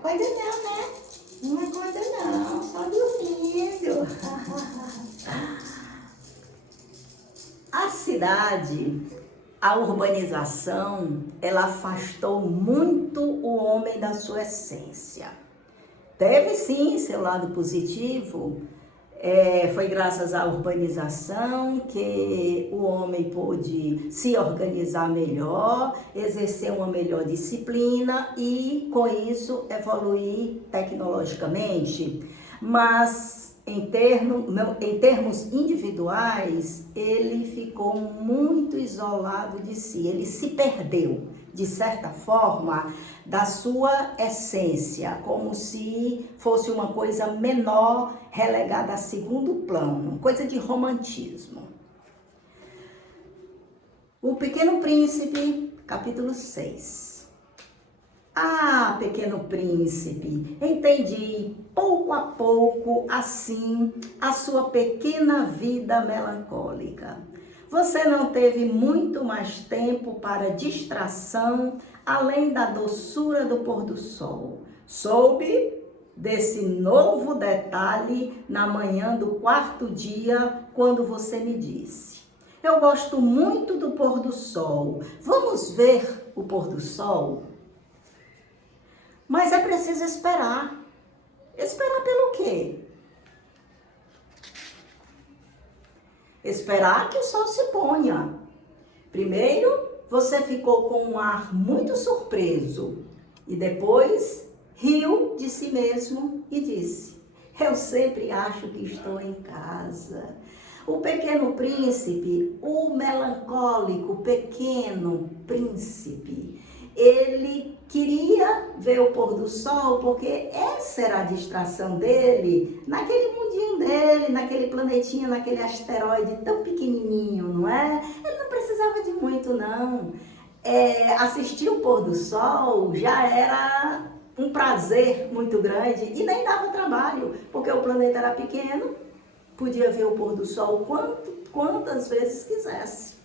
Acorda não, né? Não acorda não, só dormindo. A cidade, a urbanização, ela afastou muito o homem da sua essência. Teve sim seu lado positivo, foi graças à urbanização que o homem pôde se organizar melhor, exercer uma melhor disciplina e, com isso, evoluir tecnologicamente. Mas, em termos individuais, ele ficou muito isolado de si, ele se perdeu, de certa forma, da sua essência, como se fosse uma coisa menor, relegada a segundo plano, coisa de romantismo. O Pequeno Príncipe, capítulo 6. Ah, Pequeno Príncipe, entendi pouco a pouco, assim, a sua pequena vida melancólica. Você não teve muito mais tempo para distração, além da doçura do pôr do sol. Soube desse novo detalhe na manhã do quarto dia, quando você me disse: eu gosto muito do pôr do sol. Vamos ver o pôr do sol? Mas é preciso esperar. Esperar pelo quê? Esperar que o sol se ponha. Primeiro, você ficou com um ar muito surpreso e depois riu de si mesmo e disse: eu sempre acho que estou em casa. O Pequeno Príncipe, o melancólico Pequeno Príncipe, ele queria ver o pôr do sol porque essa era a distração dele, naquele mundinho dele, naquele planetinha, naquele asteroide tão pequenininho, não é? Ele não precisava de muito, não. Assistir o pôr do sol já era um prazer muito grande e nem dava trabalho, porque o planeta era pequeno, podia ver o pôr do sol quantas vezes quisesse.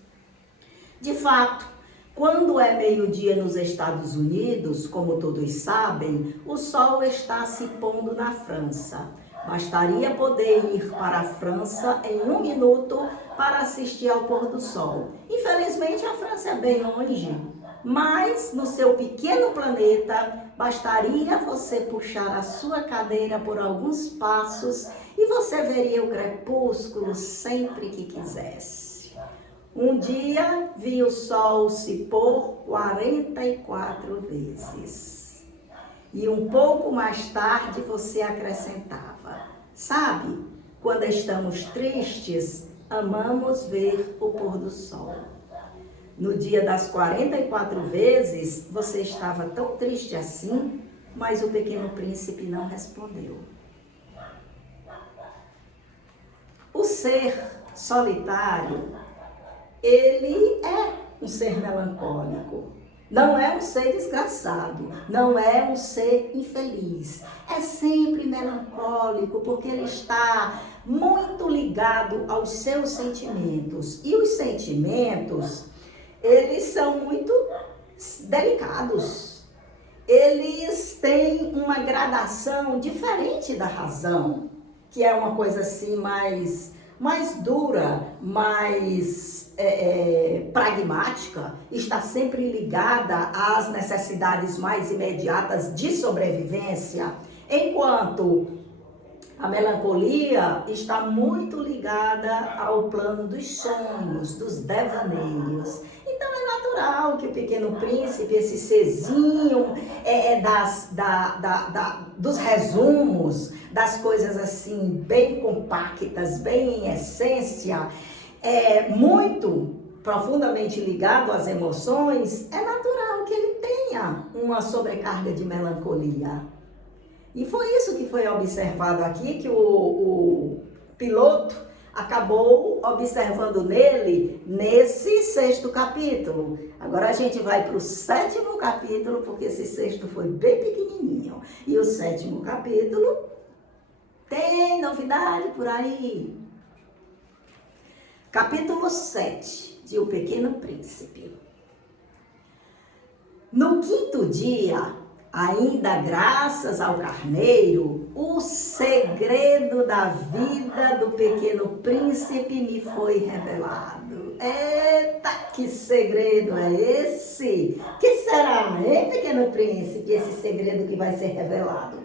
De fato, quando é meio-dia nos Estados Unidos, como todos sabem, o sol está se pondo na França. Bastaria poder ir para a França em 1 minuto para assistir ao pôr do sol. Infelizmente, a França é bem longe, mas no seu pequeno planeta, bastaria você puxar a sua cadeira por alguns passos e você veria o crepúsculo sempre que quisesse. Um dia vi o sol se pôr 44 vezes. E um pouco mais tarde você acrescentava: sabe, quando estamos tristes, amamos ver o pôr do sol. No dia das 44 vezes, você estava tão triste assim, mas o Pequeno Príncipe não respondeu. O ser solitário, ele é um ser melancólico, não é um ser desgraçado, não é um ser infeliz, é sempre melancólico porque ele está muito ligado aos seus sentimentos e os sentimentos, eles são muito delicados, eles têm uma gradação diferente da razão, que é uma coisa assim mais dura, mais pragmática, está sempre ligada às necessidades mais imediatas de sobrevivência, enquanto a melancolia está muito ligada ao plano dos sonhos, dos devaneios. Então é natural que o Pequeno Príncipe, esse serzinho dos resumos, das coisas assim bem compactas, bem em essência, muito profundamente ligado às emoções, é natural que ele tenha uma sobrecarga de melancolia. E foi isso que foi observado aqui, que o piloto acabou observando nele nesse 6º capítulo. Agora a gente vai para o 7º capítulo, porque esse 6º foi bem pequenininho. E o 7º capítulo tem novidade por aí. Capítulo 7 de O Pequeno Príncipe. No 5º dia, Ainda graças ao carneiro, o segredo da vida do pequeno príncipe me foi revelado. Eita, que segredo é esse? Que será, hein, pequeno príncipe, esse segredo que vai ser revelado?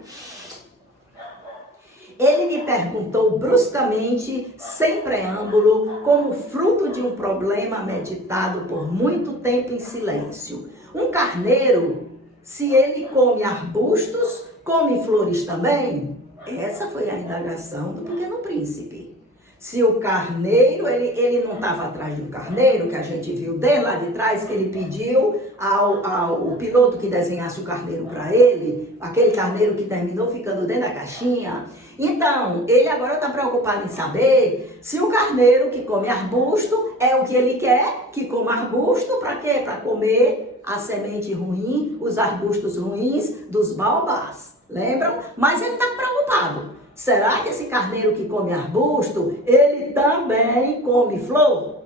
Ele me perguntou bruscamente, sem preâmbulo, como fruto de um problema meditado por muito tempo em silêncio. Um carneiro, se ele come arbustos, come flores também? Essa foi a indagação do pequeno príncipe. Se o carneiro, ele não estava atrás de um carneiro, que a gente viu desde lá de trás, que ele pediu ao piloto que desenhasse o carneiro para ele, aquele carneiro que terminou ficando dentro da caixinha. Então, ele agora está preocupado em saber se o carneiro que come arbusto é o que ele quer, que coma arbusto, para quê? Para comer a semente ruim, os arbustos ruins dos baobás. Lembram? Mas ele está preocupado. Será que esse carneiro que come arbusto, ele também come flor?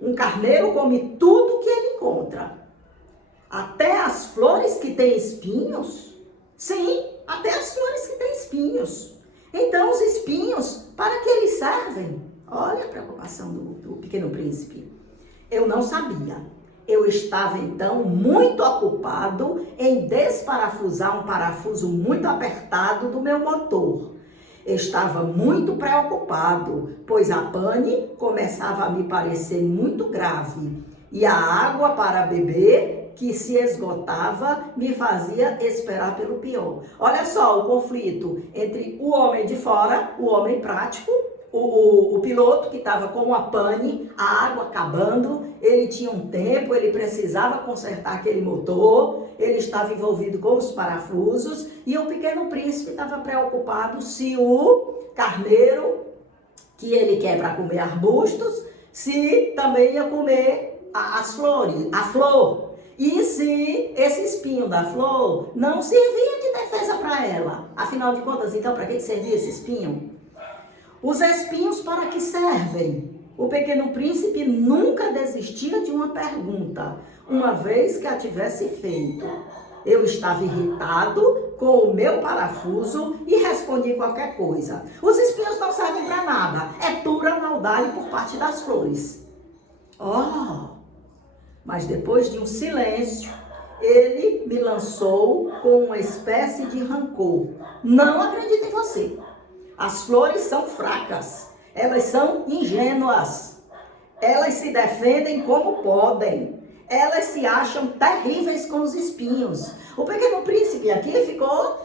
Um carneiro come tudo que ele encontra. Até as flores que têm espinhos? Sim, até as flores que têm espinhos. Então, os espinhos, para que eles servem? Olha a preocupação do pequeno príncipe. Eu não sabia. Eu estava, então, muito ocupado em desparafusar um parafuso muito apertado do meu motor. Estava muito preocupado, pois a pane começava a me parecer muito grave. E a água para beber, que se esgotava, me fazia esperar pelo pior. Olha só o conflito entre o homem de fora, o homem prático, o piloto que estava com a pane, a água acabando, ele tinha um tempo, ele precisava consertar aquele motor, ele estava envolvido com os parafusos e o pequeno príncipe estava preocupado se o carneiro, que ele quer para comer arbustos, se também ia comer as flores, a flor. E se esse espinho da flor não servia de defesa para ela. Afinal de contas, então, para que servia esse espinho? Os espinhos para que servem? O pequeno príncipe nunca desistia de uma pergunta, uma vez que a tivesse feito. Eu estava irritado com o meu parafuso e respondi qualquer coisa. Os espinhos não servem para nada, é pura maldade por parte das flores. Mas depois de um silêncio, ele me lançou com uma espécie de rancor. Não acredito em você. As flores são fracas, elas são ingênuas, elas se defendem como podem, elas se acham terríveis com os espinhos. O pequeno príncipe aqui ficou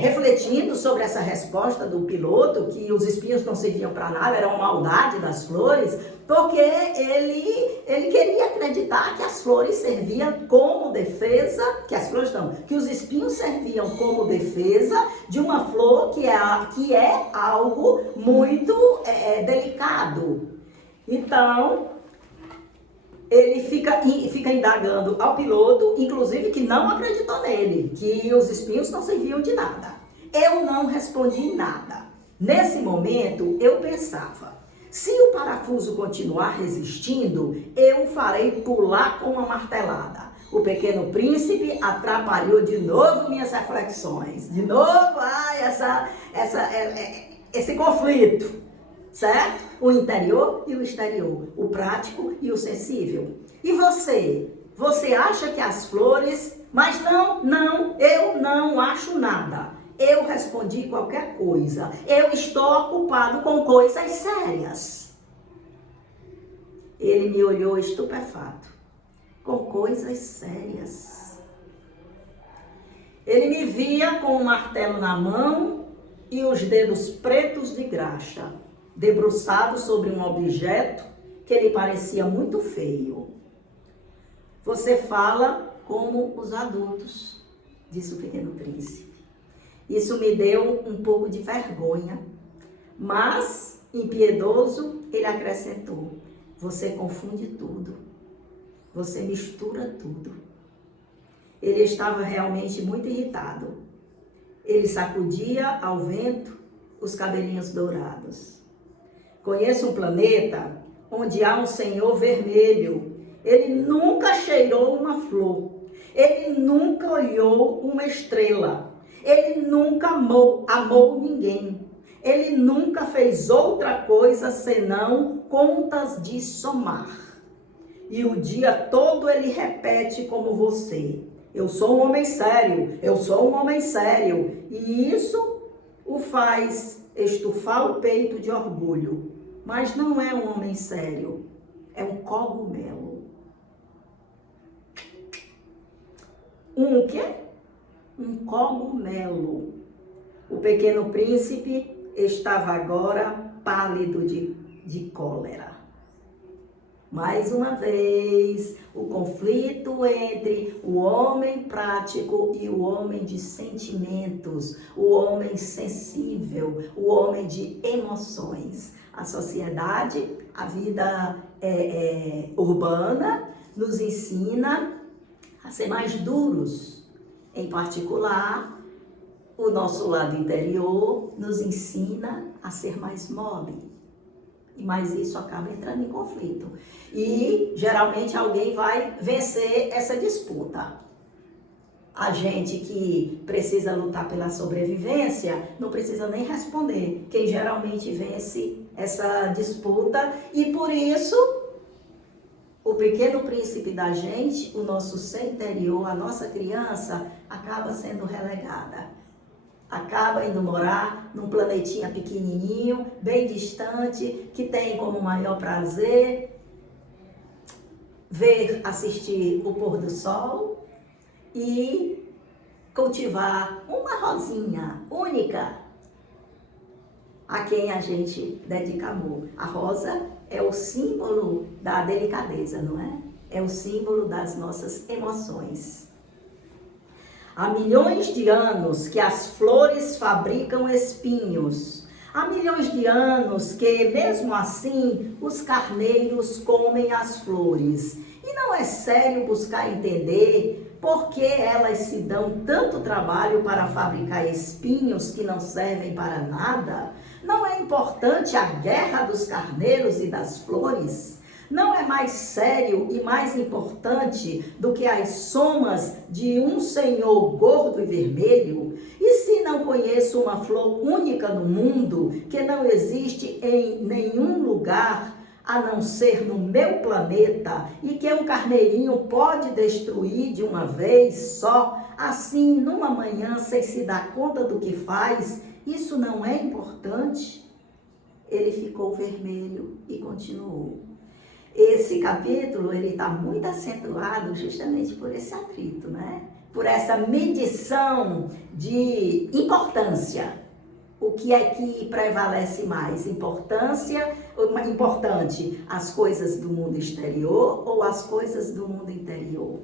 refletindo sobre essa resposta do piloto, que os espinhos não serviam para nada, era uma maldade das flores, porque ele queria acreditar que as flores serviam como defesa, que os espinhos serviam como defesa de uma flor que é algo muito delicado. Então, ele fica indagando ao piloto, inclusive que não acreditou nele, que os espinhos não serviam de nada. Eu não respondi nada. Nesse momento, eu pensava, se o parafuso continuar resistindo, eu o farei pular com uma martelada. O pequeno príncipe atrapalhou de novo minhas reflexões. De novo, esse conflito. Certo? O interior e o exterior, o prático e o sensível. E você? Você acha que as flores... Mas não, eu não acho nada. Eu respondi qualquer coisa. Eu estou ocupado com coisas sérias. Ele me olhou estupefato. Com coisas sérias. Ele me via com um martelo na mão e os dedos pretos de graxa, debruçado sobre um objeto que lhe parecia muito feio. Você fala como os adultos, disse o pequeno príncipe. Isso me deu um pouco de vergonha, mas, impiedoso, ele acrescentou, você confunde tudo, você mistura tudo. Ele estava realmente muito irritado. Ele sacudia ao vento os cabelinhos dourados. Conheço um planeta onde há um senhor vermelho. Ele nunca cheirou uma flor. Ele nunca olhou uma estrela. Ele nunca amou ninguém. Ele nunca fez outra coisa senão contas de somar. E o dia todo ele repete como você: eu sou um homem sério, eu sou um homem sério. E isso o faz estufar o peito de orgulho. Mas não é um homem sério, é um cogumelo. Um quê? Um cogumelo. O pequeno príncipe estava agora pálido de cólera. Mais uma vez, o conflito entre o homem prático e o homem de sentimentos, o homem sensível, o homem de emoções. A sociedade, a vida urbana, nos ensina a ser mais duros. Em particular, o nosso lado interior nos ensina a ser mais mole. Mas isso acaba entrando em conflito. E, geralmente, alguém vai vencer essa disputa. A gente que precisa lutar pela sobrevivência não precisa nem responder. Quem geralmente vence essa disputa. E, por isso, o pequeno príncipe da gente, o nosso ser interior, a nossa criança, acaba sendo relegada. Acaba indo morar num planetinha pequenininho, bem distante, que tem como maior prazer assistir o pôr do sol e cultivar uma rosinha única a quem a gente dedica amor. A rosa é o símbolo da delicadeza, não é? É o símbolo das nossas emoções. Há milhões de anos que as flores fabricam espinhos. Há milhões de anos que, mesmo assim, os carneiros comem as flores. E não é sério buscar entender por que elas se dão tanto trabalho para fabricar espinhos que não servem para nada? Não é importante a guerra dos carneiros e das flores? Não é mais sério e mais importante do que as somas de um senhor gordo e vermelho? E se não conheço uma flor única no mundo, que não existe em nenhum lugar a não ser no meu planeta, e que um carneirinho pode destruir de uma vez só, assim, numa manhã, sem se dar conta do que faz, isso não é importante? Ele ficou vermelho e continuou. Esse capítulo, ele está muito acentuado justamente por esse atrito, né? Por essa medição de importância. O que é que prevalece mais? Importante as coisas do mundo exterior ou as coisas do mundo interior?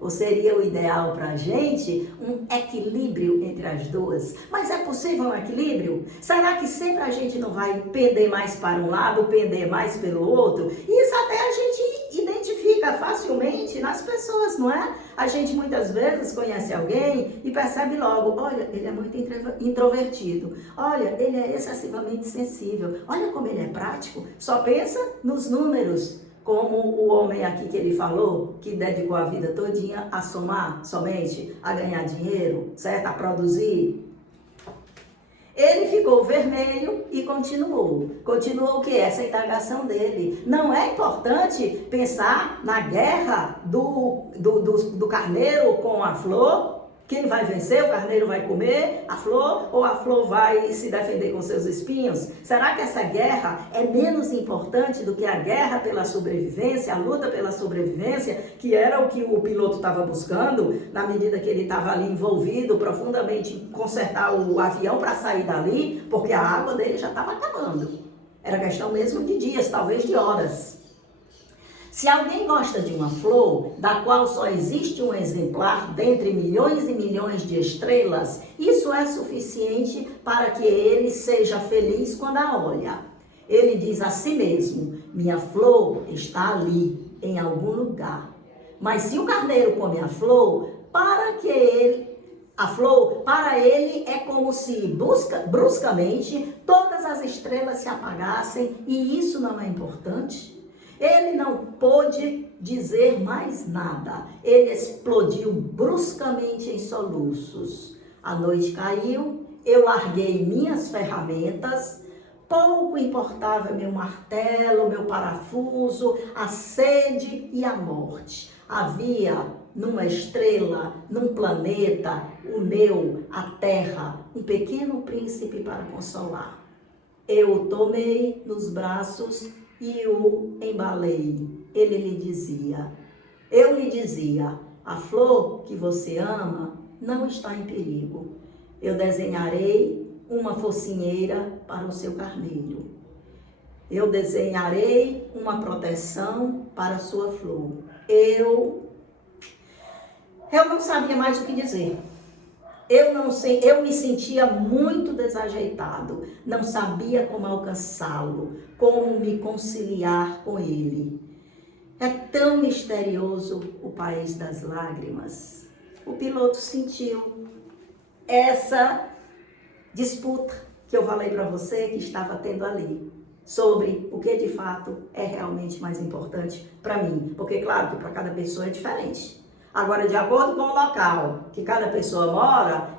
Ou seria o ideal para a gente um equilíbrio entre as duas? Mas é possível um equilíbrio? Será que sempre a gente não vai pender mais para um lado, pender mais pelo outro? Isso até a gente identifica facilmente nas pessoas, não é? A gente muitas vezes conhece alguém e percebe logo: olha, ele é muito introvertido, olha, ele é excessivamente sensível, olha como ele é prático, só pensa nos números. Como o homem aqui que ele falou, que dedicou a vida todinha a somar somente, a ganhar dinheiro, certo? A produzir. Ele ficou vermelho e continuou. Continuou o quê? Essa indagação dele. Não é importante pensar na guerra do carneiro com a flor? Quem vai vencer? O carneiro vai comer a flor ou a flor vai se defender com seus espinhos? Será que essa guerra é menos importante do que a guerra pela sobrevivência, a luta pela sobrevivência, que era o que o piloto estava buscando, na medida que ele estava ali envolvido profundamente em consertar o avião para sair dali, porque a água dele já estava acabando. Era questão mesmo de dias, talvez de horas. Se alguém gosta de uma flor, da qual só existe um exemplar dentre milhões e milhões de estrelas, isso é suficiente para que ele seja feliz quando a olha. Ele diz a si mesmo: minha flor está ali, em algum lugar. Mas se o carneiro come a flor, para ele é como se bruscamente todas as estrelas se apagassem, e isso não é importante. Ele não pôde dizer mais nada. Ele explodiu bruscamente em soluços. A noite caiu, eu larguei minhas ferramentas. Pouco importava meu martelo, meu parafuso, a sede e a morte. Havia numa estrela, num planeta, o meu, a terra, um pequeno príncipe para consolar. Eu o tomei nos braços e o embalei. Ele lhe dizia, eu lhe dizia, a flor que você ama não está em perigo. Eu desenharei uma focinheira para o seu carneiro. Eu desenharei uma proteção para a sua flor. Eu não sabia mais o que dizer. Eu me sentia muito desajeitado, não sabia como alcançá-lo, como me conciliar com ele. É tão misterioso o país das lágrimas. O piloto sentiu essa disputa que eu falei para você que estava tendo ali, sobre o que de fato é realmente mais importante para mim. Porque, claro, que para cada pessoa é diferente. Agora, de acordo com o local que cada pessoa mora,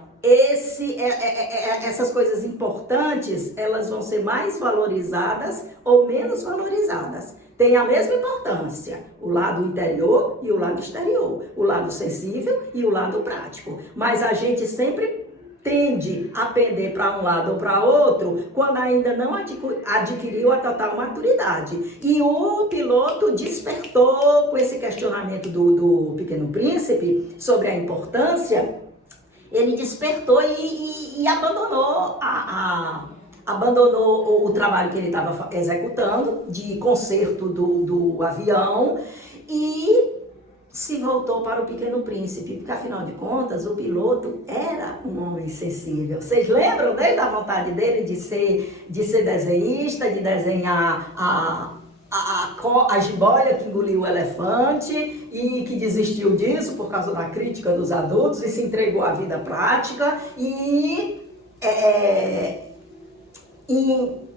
essas coisas importantes, elas vão ser mais valorizadas ou menos valorizadas. Tem a mesma importância, o lado interior e o lado exterior, o lado sensível e o lado prático. Mas a gente sempre tende a pender para um lado ou para outro quando ainda não adquiriu a total maturidade. E o piloto despertou com esse questionamento do Pequeno Príncipe sobre a importância, ele despertou e abandonou o trabalho que ele estava executando de conserto do avião e se voltou para o Pequeno Príncipe, porque afinal de contas o piloto era um homem sensível. Vocês lembram desde a vontade dele de ser desenhista, de desenhar a jiboia que engoliu o elefante e que desistiu disso por causa da crítica dos adultos e se entregou à vida prática e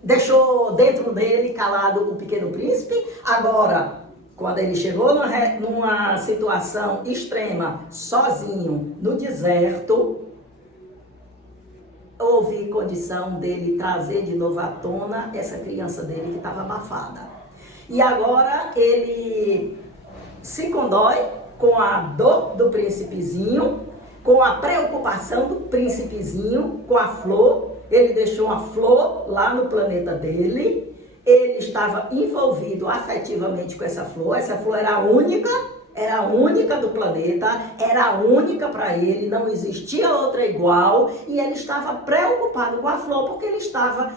deixou dentro dele calado o Pequeno Príncipe. Agora, quando ele chegou numa situação extrema, sozinho, no deserto, houve condição dele trazer de novo à tona essa criança dele que estava abafada. E agora ele se condói com a dor do príncipezinho, com a preocupação do príncipezinho, com a flor. Ele deixou a flor lá no planeta dele. Ele estava envolvido afetivamente com essa flor era a única do planeta, era a única para ele, não existia outra igual, e ele estava preocupado com a flor porque ele estava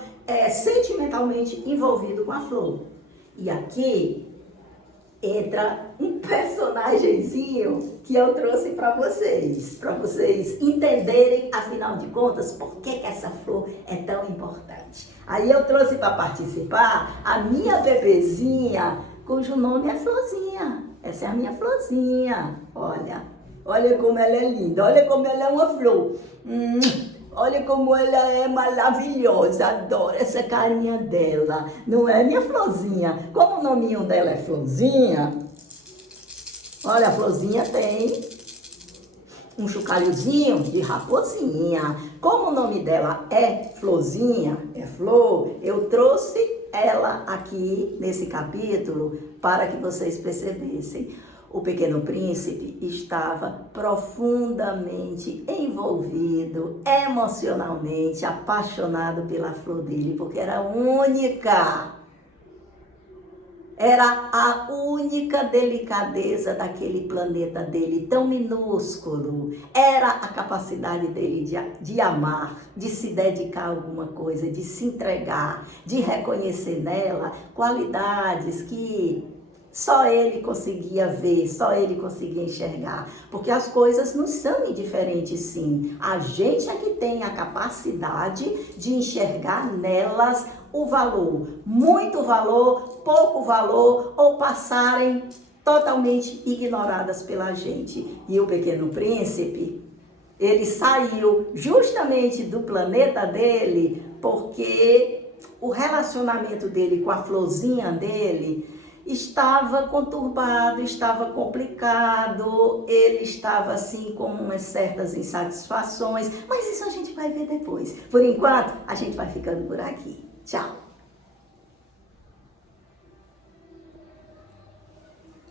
sentimentalmente envolvido com a flor. E aqui entra um personagemzinho que eu trouxe para vocês entenderem, afinal de contas, por que essa flor é tão importante. Aí eu trouxe para participar a minha bebezinha, cujo nome é Florzinha. Essa é a minha Florzinha. Olha como ela é linda, olha como ela é uma flor. Olha como ela é maravilhosa, adoro essa carinha dela. Não é, minha Florzinha? Como o nominho dela é Florzinha, olha, a Florzinha tem um chocalhozinho de raposinha. Como o nome dela é Florzinha, é flor, eu trouxe ela aqui nesse capítulo para que vocês percebessem. O Pequeno Príncipe estava profundamente envolvido, emocionalmente apaixonado pela flor dele, porque era única. Era a única delicadeza daquele planeta dele, tão minúsculo. Era a capacidade dele de amar, de se dedicar a alguma coisa, de se entregar, de reconhecer nela qualidades que só ele conseguia ver, só ele conseguia enxergar. Porque as coisas não são indiferentes, sim. A gente é que tem a capacidade de enxergar nelas o valor. Muito valor, pouco valor, ou passarem totalmente ignoradas pela gente. E o Pequeno Príncipe, ele saiu justamente do planeta dele porque o relacionamento dele com a florzinha dele estava conturbado, estava complicado, ele estava assim com umas certas insatisfações, mas isso a gente vai ver depois. Por enquanto, a gente vai ficando por aqui. Tchau!